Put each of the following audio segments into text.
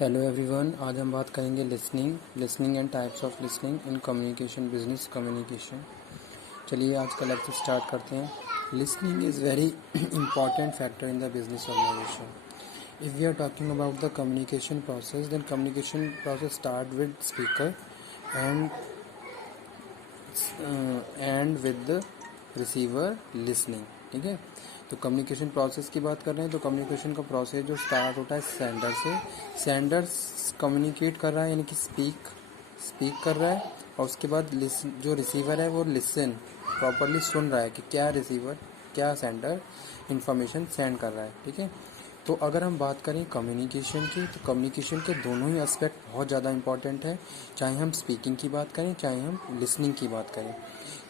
Hello everyone, आज हम बात करेंगे listening and types of listening in communication, business communication. चलिए आज का लेक्चर स्टार्ट करते हैं। Listening is very important factor in the business organization. If we are talking about the communication process, then communication process start with speaker and with the receiver listening. ठीक है, तो communication process की बात कर रहे हैं। तो कम्युनिकेशन का प्रोसेस जो स्टार्ट होता है सेंडर से। सेंडर कम्युनिकेट कर रहा है, यानी कि स्पीक कर रहा है, और उसके बाद जो रिसीवर है वो लिसन प्रॉपरली सुन रहा है कि क्या रिसीवर, क्या सेंडर इंफॉर्मेशन सेंड कर रहा है। ठीक है, तो अगर हम बात करें कम्युनिकेशन की, तो कम्युनिकेशन के दोनों ही एस्पेक्ट बहुत ज़्यादा इंपॉर्टेंट है, चाहे हम स्पीकिंग की बात करें चाहे हम लिसनिंग की बात करें।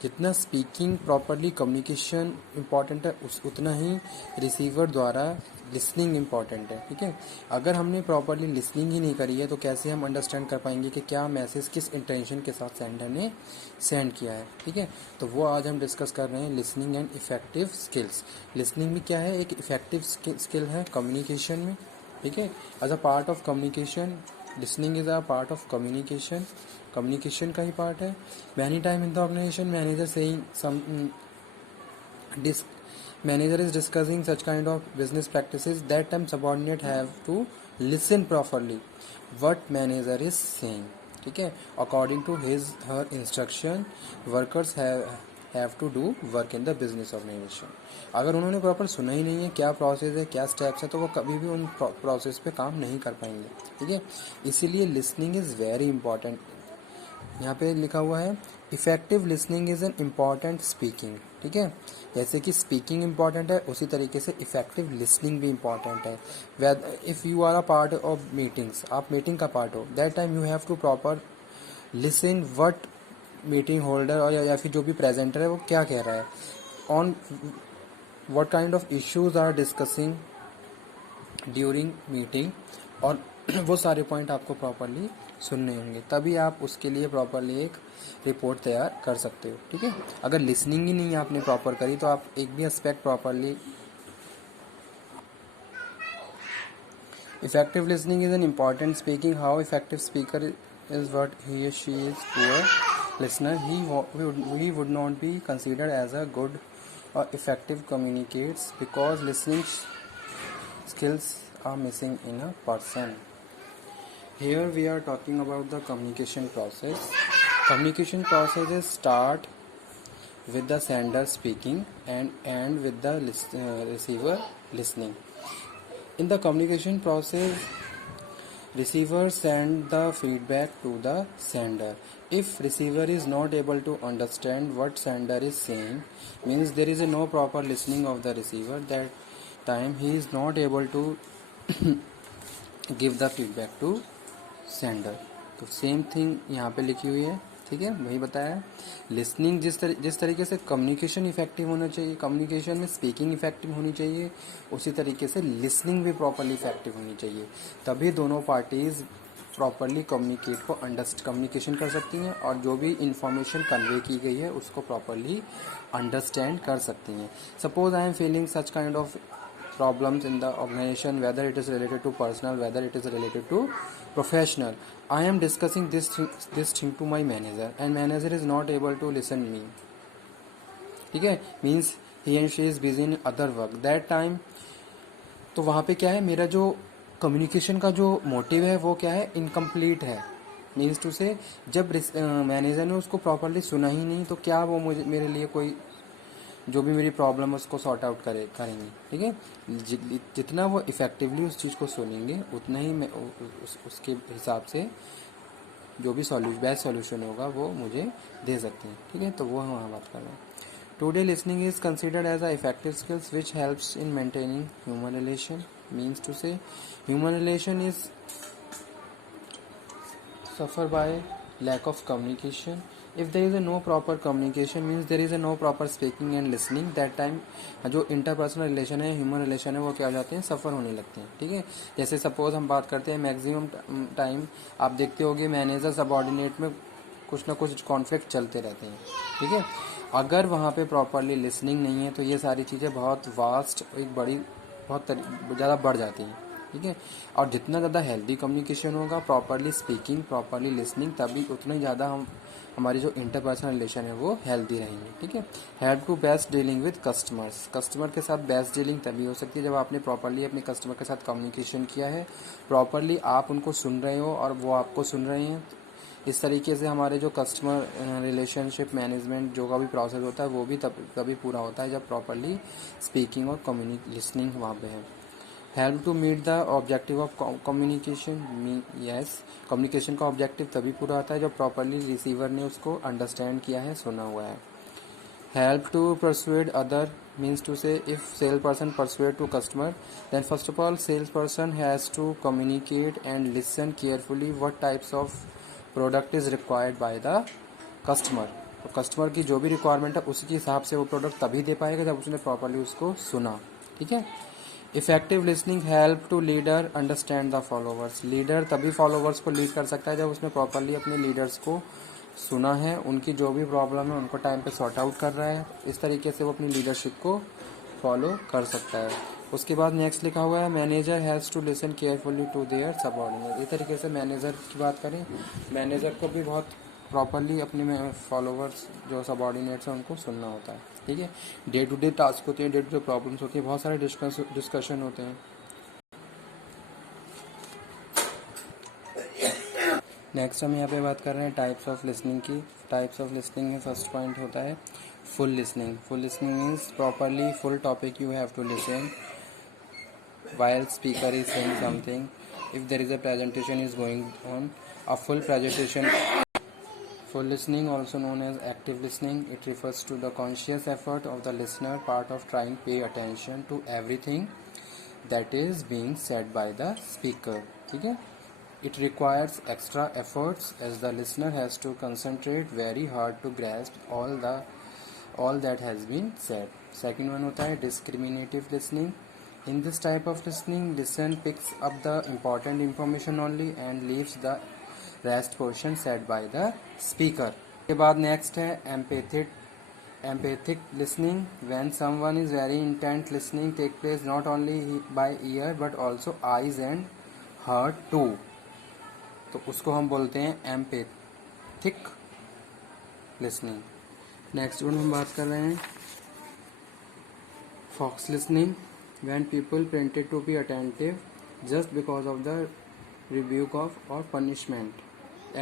जितना स्पीकिंग प्रॉपरली कम्युनिकेशन इम्पॉर्टेंट है, उतना ही रिसीवर द्वारा लिसनिंग इम्पॉर्टेंट है। ठीक है, अगर हमने प्रॉपरली लिसनिंग ही नहीं करी है तो कैसे हम अंडरस्टैंड कर पाएंगे कि क्या मैसेज किस इंटेंशन के साथ सेंडर ने सेंड किया है। ठीक है, तो वो आज हम डिस्कस कर रहे हैं, listening and effective skills. Listening भी क्या है, एक इफेक्टिव स्किल है कम्युनिकेशन में। ठीक है, as a part of communication, listening is a part of communication, communication का ही पार्ट है। Many time in the organization manager saying some manager is discussing such kind of business practices, that time subordinate have to listen properly what manager is saying. ठीक है, according to her instruction workers have to do work in the business organization. अगर उन्होंने proper सुना ही नहीं है क्या process है, क्या स्टेप्स है, तो वो कभी भी उन प्रोसेस पे काम नहीं कर पाएंगे। ठीक है, इसीलिए लिसनिंग इज़ वेरी इंपॉर्टेंट। यहाँ पे लिखा हुआ है effective listening is an important speaking. ठीक है, जैसे कि स्पीकिंग इम्पॉर्टेंट है उसी तरीके से इफेक्टिव लिसनिंग भी इम्पॉर्टेंट है। If you are a part of meetings, आप मीटिंग का पार्ट हो, that time you have to proper listen what meeting holder और या फिर जो भी प्रेजेंटर है वो क्या कह रहा है, on what kind of issues are discussing during meeting, और वो सारे पॉइंट आपको प्रॉपरली सुनने होंगे, तभी आप उसके लिए प्रॉपरली एक रिपोर्ट तैयार कर सकते हो। ठीक है, अगर लिसनिंग ही नहीं आपने प्रॉपर करी तो आप एक भी aspect properly. Effective listening is an important speaking. How effective speaker is what he she is poor listener, he would not be considered as a good or effective communicates because listening skills are missing in a person. Here we are talking about the communication process. Communication process is start with the sender speaking and end with the receiver listening. In the communication process, receiver send the feedback to the sender. If receiver is not able to understand what sender is saying, means there is no proper listening of the receiver. That time he is not able to give the feedback to sender. तो same thing यहाँ पे लिखी हुई है। ठीक है, वही बताया। लिसनिंग जिस तरीके से कम्युनिकेशन इफेक्टिव होना चाहिए, कम्युनिकेशन में स्पीकिंग इफेक्टिव होनी चाहिए, उसी तरीके से लिसनिंग भी प्रॉपरली इफेक्टिव होनी चाहिए, तभी दोनों पार्टीज प्रॉपरली कम्युनिकेशन कर सकती हैं और जो भी इंफॉर्मेशन कन्वे की गई है उसको प्रॉपरली अंडरस्टैंड कर सकती हैं। Suppose I am feeling such kind of problems in the organization, whether it is related to personal, whether it is related to professional. I am discussing this thing to my manager and manager is not able to listen me. ठीक है, means he and she is busy in other work. That time तो वहाँ पे क्या है, मेरा जो communication का जो मोटिव है वो क्या है, इनकम्प्लीट है। मीन्स टू से जब मैनेजर ने उसको प्रॉपरली सुना ही नहीं तो क्या वो मेरे लिए कोई जो भी मेरी प्रॉब्लम है उसको सॉर्ट आउट करेंगे। ठीक है, जितना वो इफेक्टिवली उस चीज़ को सुनेंगे उतना ही मैं उसके हिसाब से जो भी बेस्ट सॉल्यूशन होगा वो मुझे दे सकते हैं। ठीक है, तो वो हम वहाँ बात कर रहे हैं। Today listening is considered as a effective skills which helps in maintaining human relation. Means to say human relation is suffer by lack of communication. If there is a no proper communication, means there is a no proper speaking and listening, that time जो interpersonal relation है, human relation है, वो क्या हो जाते हैं, सफ़र होने लगते हैं। ठीक है, जैसे सपोज हम बात करते हैं मैक्सिमम टाइम आप देखते होगे मैनेजर सबऑर्डिनेट में कुछ ना कुछ कॉन्फ्लिक्ट चलते रहते हैं। ठीक है, अगर वहाँ पे प्रॉपरली लिसनिंग नहीं है तो ये सारी चीज़ें बहुत वास्ट, एक बड़ी बहुत ज़्यादा बढ़ जाती हैं। ठीक है। और जितना ज़्यादा हेल्दी कम्युनिकेशन होगा, प्रॉपरली स्पीकिंग, प्रॉपरली लिसनिंग, तभी उतना ही ज़्यादा हमारी जो इंटरपर्सनल रिलेशन है वो हेल्दी रहेंगे, ठीक है। Help to best dealing with customers, customer के साथ बेस्ट डीलिंग तभी हो सकती है जब आपने प्रॉपरली अपने कस्टमर के साथ कम्युनिकेशन किया है, प्रॉपरली आप उनको सुन रहे हो और वो आपको सुन रहे हैं। इस तरीके से हमारे जो कस्टमर रिलेशनशिप मैनेजमेंट जो का भी प्रोसेस होता है वो भी तभी पूरा होता है जब प्रॉपरली स्पीकिंग और लिसनिंग वहाँ पे है। Help to meet the objective of communication, yes, communication का ऑब्जेक्टिव तभी पूरा होता है जब प्रॉपरली रिसीवर ने उसको अंडरस्टैंड किया है, सुना हुआ है। Help to persuade other means to say if salesperson persuade to customer, then first of all salesperson has to communicate and listen carefully what types of product is required by the customer। तो customer की जो भी requirement है उसके हिसाब से वो product तभी दे पाएगा जब उसने प्रॉपरली उसको सुना, ठीक है। Effective listening help to leader understand the followers, leader तभी फॉलोवर्स को लीड कर सकता है जब उसने प्रॉपरली अपने लीडर्स को सुना है, उनकी जो भी प्रॉब्लम है उनको टाइम पे सॉर्ट आउट कर रहा है, इस तरीके से वो अपनी लीडरशिप को फॉलो कर सकता है। उसके बाद नेक्स्ट लिखा हुआ है manager has to listen carefully to their subordinate, इस तरीके से मैनेजर की बात करें, मैनेजर को भी बहुत प्रॉपरली अपने फॉलोवर्स जो सबऑर्डिनेट्स हैं उनको सुनना होता है, ठीक है। डे टू डे टास्क होते हैं, डे टू डे प्रॉब्लम्स होती हैं, बहुत सारे डिस्कशन होते हैं। नेक्स्ट हम यहाँ पे बात कर रहे हैं टाइप्स ऑफ लिसनिंग की। टाइप्स ऑफ लिसनिंग में फर्स्ट पॉइंट होता है full listening. Full listening means properly full topic you have to listen while speaker is saying something. If there is a presentation is going on, a full presentation. Full listening, also known as active listening, it refers to the conscious effort of the listener part of trying to pay attention to everything that is being said by the speaker, ठीक है। It requires extra efforts as the listener has to concentrate very hard to grasp all that has been said. Second one होता है discriminative listening. In this type of listening, listener picks up the important information only and leaves the rest portion said by the speaker. के बाद next है empathic listening. When someone is very intent, listening take place not only by ear but also eyes and heart too. तो उसको हम बोलते हैं empathic listening. Next one हम बात कर रहे हैं fox listening. When people pretend to be attentive just because of the rebuke of or punishment,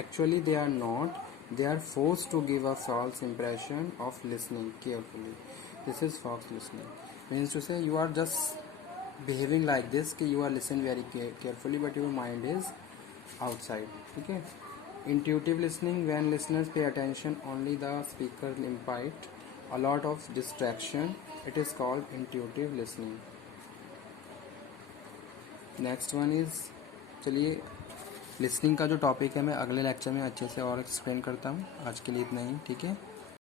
actually they are not, they are forced to give a false impression of listening carefully. This is fox listening. Means to say you are just behaving like this कि you are listening very carefully but your mind is outside, ठीक है। Intuitive listening, when listeners pay attention only the speaker implied a lot of distraction, it is called intuitive listening. Next one is, चलिए listening का जो topic है मैं अगले lecture में अच्छे से और एक्सप्लेन करता हूँ। आज के लिए इतना ही, ठीक है।